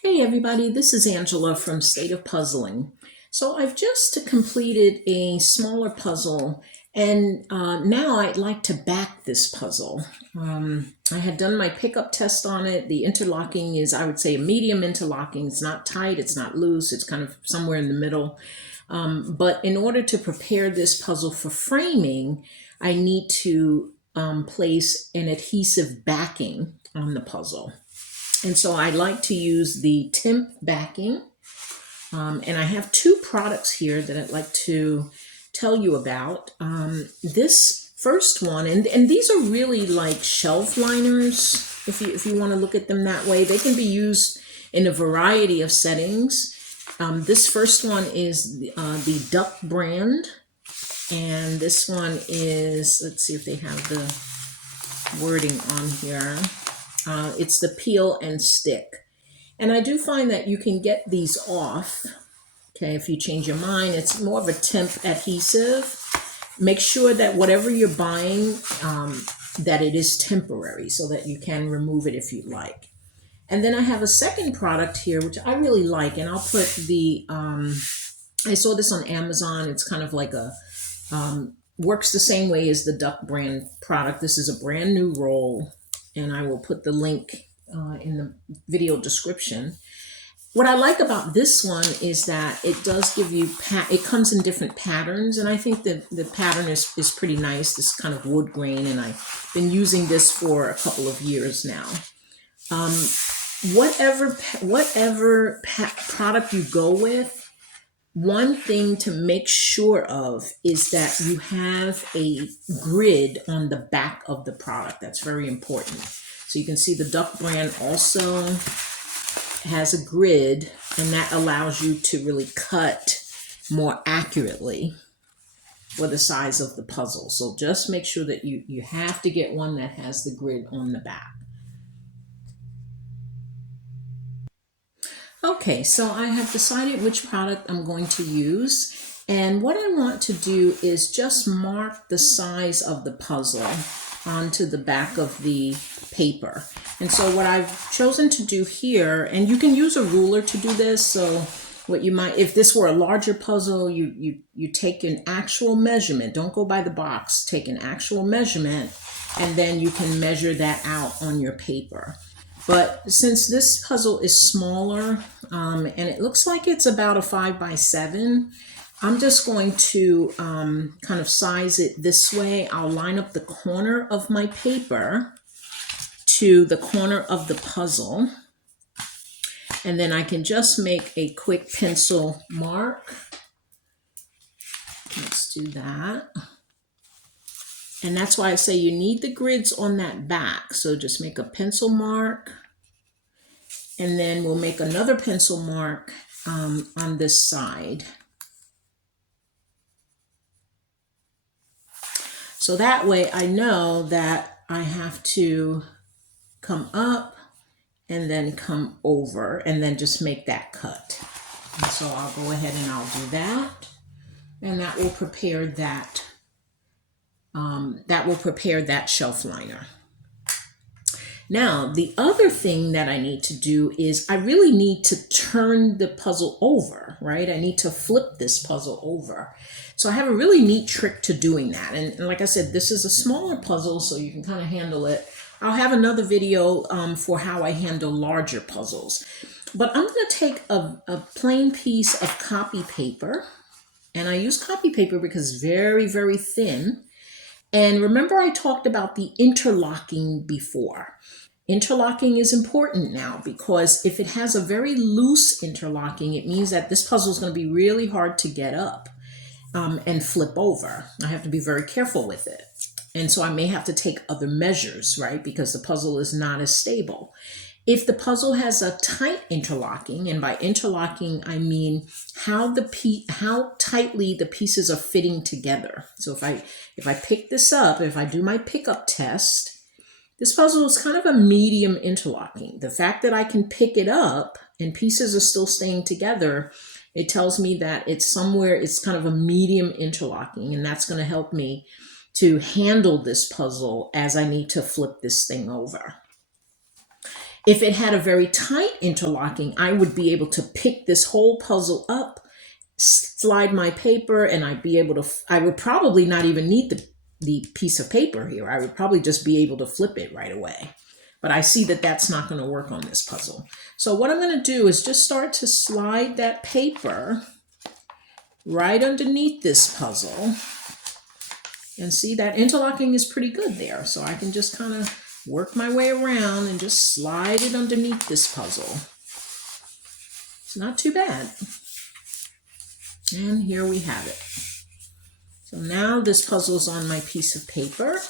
Hey everybody, this is Angela from State of Puzzling. So I've just completed a smaller puzzle and now I'd like to back this puzzle. I had done my pickup test on it. The interlocking is, I would say, a medium interlocking. It's not tight, it's not loose, it's kind of somewhere in the middle. But in order to prepare this puzzle for framing, I need to place an adhesive backing on the puzzle. And so I like to use the TIMP backing. And I have two products here that I'd like to tell you about. This first one, and these are really like shelf liners, if you want to look at them that way. They can be used in a variety of settings. This first one is the Duck brand. And this one is, let's see if they have the wording on here. It's the peel and stick. And I do find that you can get these off, okay, if you change your mind. It's more of a temp adhesive. Make sure that whatever you're buying, that it is temporary so that you can remove it if you like. And then I have a second product here, which I really like, and I'll put the, I saw this on Amazon. It's kind of like a, works the same way as the Duck brand product. This is a brand new roll, and I will put the link in the video description. What I like about this one is that it does give you, it comes in different patterns, and I think that the pattern is pretty nice, this kind of wood grain, and I've been using this for a couple of years now. Whatever product you go with, one thing to make sure of is that you have a grid on the back of the product. That's very important. So you can see the Duck brand also has a grid, and that allows you to really cut more accurately for the size of the puzzle. So just make sure that you have to get one that has the grid on the back. Okay, so I have decided which product I'm going to use, and what I want to do is just mark the size of the puzzle onto the back of the paper. And so what I've chosen to do here, and you can use a ruler to do this, so what you might, if this were a larger puzzle, you take an actual measurement. Don't go by the box. Take an actual measurement, and then you can measure that out on your paper. But since this puzzle is smaller, and it looks like it's about a 5x7, I'm just going to kind of size it this way. I'll line up the corner of my paper to the corner of the puzzle, and then I can just make a quick pencil mark. Let's do that. And that's why I say you need the grids on that back. So just make a pencil mark, and then we'll make another pencil mark on this side. So that way I know that I have to come up and then come over and then just make that cut. And so I'll go ahead and I'll do that. And that will prepare that shelf liner. Now, the other thing that I need to do is I really need to turn the puzzle over, right? I need to flip this puzzle over. So I have a really neat trick to doing that. And like I said, this is a smaller puzzle, so you can kind of handle it. I'll have another video for how I handle larger puzzles. But I'm going to take a plain piece of copy paper, and I use copy paper because it's very, very thin. And remember I talked about the interlocking before. Interlocking is important now because if it has a very loose interlocking, it means that this puzzle is going to be really hard to get up and flip over. I have to be very careful with it. And so I may have to take other measures, right? Because the puzzle is not as stable. If the puzzle has a tight interlocking, and by interlocking, I mean how tightly the pieces are fitting together. So if I pick this up, if I do my pickup test, this puzzle is kind of a medium interlocking. The fact that I can pick it up and pieces are still staying together, it tells me that it's kind of a medium interlocking, and that's going to help me to handle this puzzle as I need to flip this thing over. If it had a very tight interlocking, I would be able to pick this whole puzzle up, slide my paper, and I'd be able to, I would probably not even need the piece of paper here. I would probably just be able to flip it right away. But I see that that's not going to work on this puzzle. So what I'm going to do is just start to slide that paper right underneath this puzzle. And see, that interlocking is pretty good there. So I can just kind of work my way around and just slide it underneath this puzzle. It's not too bad. And here we have it. So now this puzzle's on my piece of paper.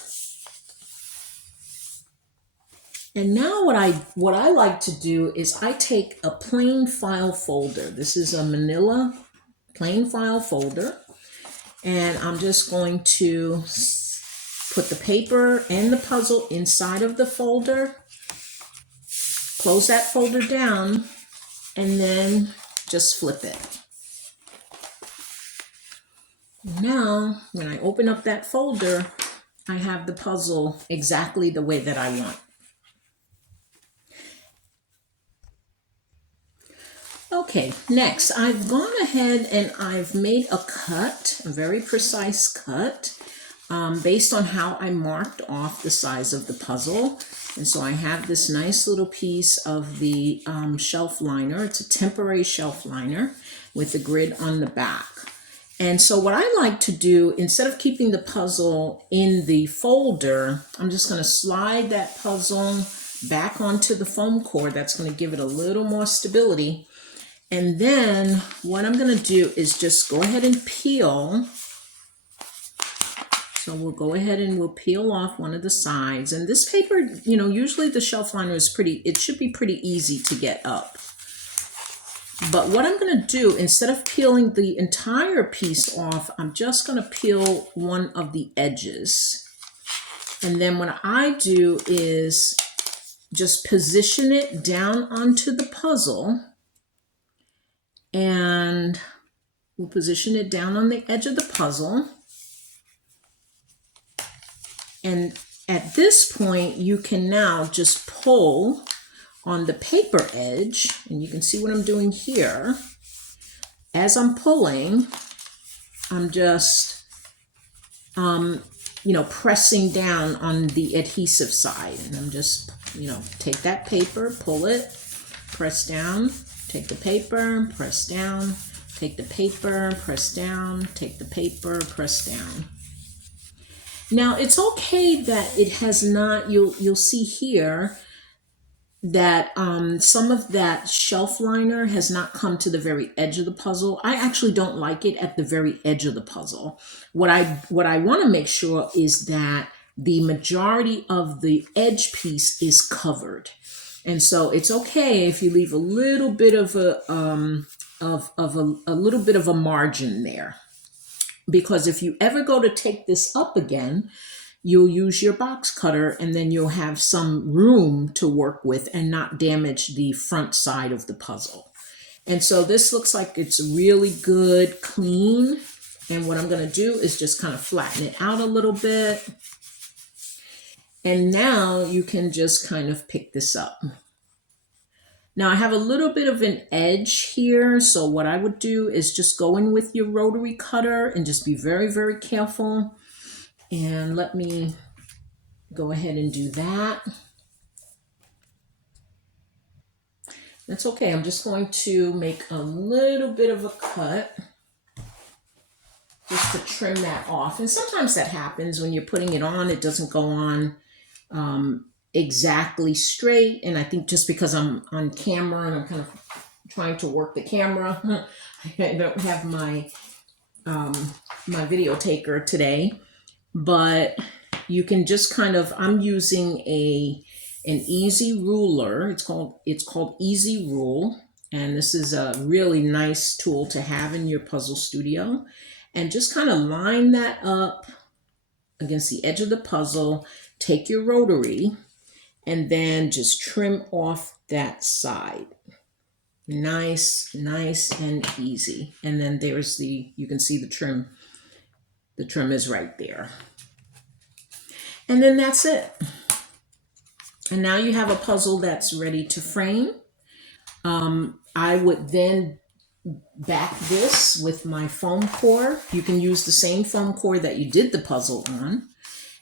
And now what I like to do is I take a plain file folder. This is a Manila plain file folder. And I'm just going to put the paper and the puzzle inside of the folder. Close that folder down and then just flip it. Now, when I open up that folder, I have the puzzle exactly the way that I want. Okay, next, I've gone ahead and I've made a cut, a very precise cut, based on how I marked off the size of the puzzle. And so I have this nice little piece of the shelf liner. It's a temporary shelf liner with the grid on the back. And so what I like to do, instead of keeping the puzzle in the folder, I'm just going to slide that puzzle back onto the foam core. That's going to give it a little more stability. And then what I'm going to do is just go ahead and peel. So we'll go ahead and we'll peel off one of the sides. And this paper, you know, usually the shelf liner is it should be pretty easy to get up. But what I'm going to do, instead of peeling the entire piece off, I'm just going to peel one of the edges. And then what I do is just position it down onto the puzzle. And we'll position it down on the edge of the puzzle. And at this point, you can now just pull on the paper edge, and you can see what I'm doing here. As I'm pulling, I'm just, pressing down on the adhesive side. And I'm just, take that paper, pull it, press down. Take the paper, press down, take the paper, press down, take the paper, press down. Now it's okay that it has not, you'll see here that some of that shelf liner has not come to the very edge of the puzzle. I actually don't like it at the very edge of the puzzle. What I want to make sure is that the majority of the edge piece is covered. And so it's okay if you leave a little bit of a little bit of a margin there, because if you ever go to take this up again, you'll use your box cutter and then you'll have some room to work with and not damage the front side of the puzzle. And so this looks like it's really good, clean. And what I'm going to do is just kind of flatten it out a little bit. And now you can just kind of pick this up. Now I have a little bit of an edge here. So what I would do is just go in with your rotary cutter and just be very, very careful. And let me go ahead and do that. That's okay. I'm just going to make a little bit of a cut just to trim that off. And sometimes that happens when you're putting it on. It doesn't go on exactly straight. And I think just because I'm on camera and I'm kind of trying to work the camera, I don't have my my video taker today. But you can just kind of, I'm using an easy ruler. It's called Easy Rule. And this is a really nice tool to have in your puzzle studio. And just kind of line that up against the edge of the puzzle. Take your rotary and then just trim off that side. Nice and easy. And then there's you can see the trim. The trim is right there. And then that's it. And now you have a puzzle that's ready to frame. I would then back this with my foam core. You can use the same foam core that you did the puzzle on.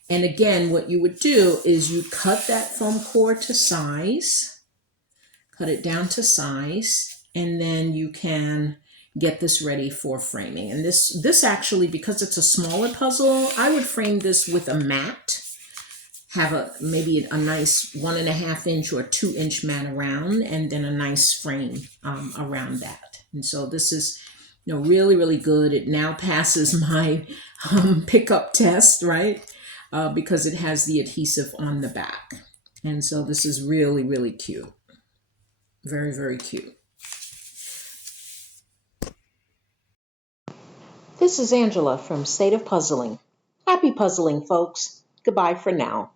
And again, what you would do is you cut that foam core to size, cut it down to size, and then you can get this ready for framing. And this actually, because it's a smaller puzzle, I would frame this with a mat. Have maybe a nice 1.5 inch or 2 inch mat around, and then a nice frame around that. And so this is, really, really good. It now passes my pickup test, right? Because it has the adhesive on the back. And so this is really, really cute. Very, very cute. This is Angela from State of Puzzling. Happy puzzling, folks. Goodbye for now.